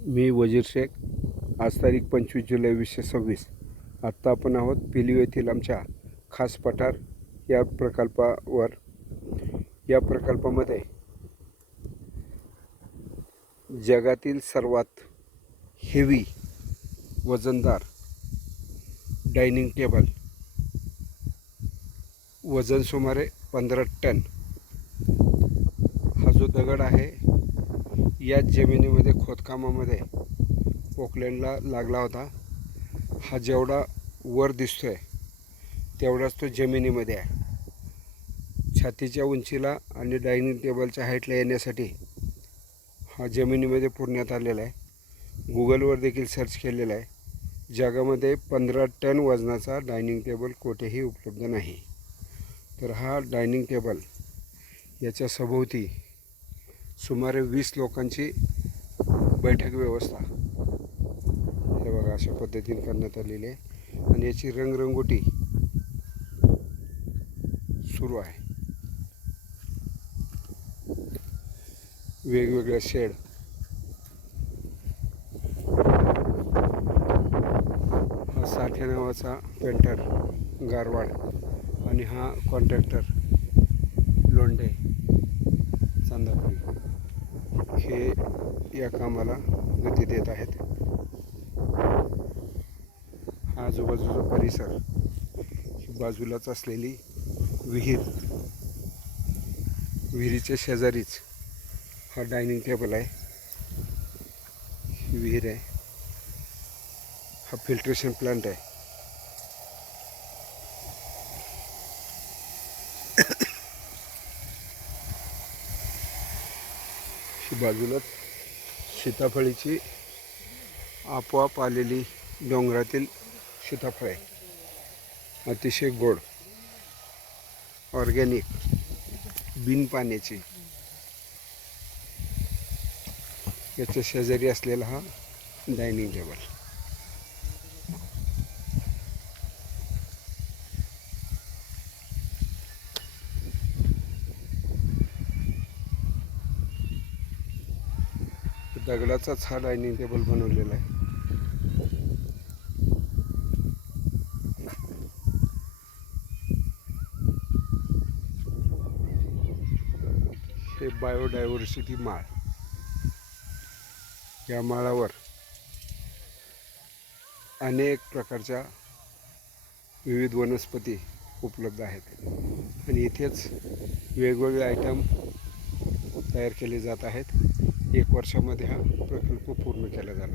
मी वजीर शेख. आज तारीख 25 जुलै 2026. आत्ता आपण आहोत पिलीव येथील आमच्या खास पठार या प्रकल्पावर. या प्रकल्पामध्ये जगातील सर्वात हेवी वजनदार डायनिंग टेबल, वजन सुमारे 15 टन, हा जो दगड आहे याच जमिनीमध्ये खोदकामामध्ये पोकलँडला लागला होता. हा जेवढा वर दिसतोय तेवढाच तो जमिनीमध्ये आहे. छातीच्या उंचीला आणि डायनिंग टेबलच्या हाईटला येण्यासाठी हा जमिनीमध्ये पुरण्यात आलेला आहे. गुगलवर देखील सर्च केलेला आहे. जगामध्ये 15 टन वजनाचा डायनिंग टेबल कुठेही उपलब्ध नाही. तर हा डायनिंग टेबल याच्या सभोवती सुमारे 20 लोकांची बैठक व्यवस्था हे बघा अशा पद्धतीने करण्यात आलेली आहे. आणि याची रंगरंगोटी सुरू आहे. वेगवेगळ्या शेड, हा साठे नावाचा पेंटर गारवाड आणि हा कॉन्ट्रॅक्टर लोंढे चांदापुरी हे या कामाला गती देत आहेत. हा आजूबाजूचा परिसर, ही बाजूलाच असलेली विहिरीच्या शेजारीच हा डायनिंग टेबल आहे. ही विहीर आहे. हा फिल्ट्रेशन प्लांट आहे. ही बाजूलाच सीताफळीची आपोआप आलेली डोंगरातील सीताफळ आहे. अतिशय गोड, ऑर्गॅनिक, बिन पाण्याची. याच्या शेजारी असलेला हा डायनिंग टेबल. दगडाचाच हा डायनिंग टेबल बनवलेला आहे. हे बायोडायव्हर्सिटी माळ. या माळावर अनेक प्रकारच्या विविध वनस्पती उपलब्ध आहेत आणि इथेच वेगवेगळे आयटम तयार केले जात आहेत. 1 वर्षामध्ये हा प्रकल्प पूर्ण केला जाणार.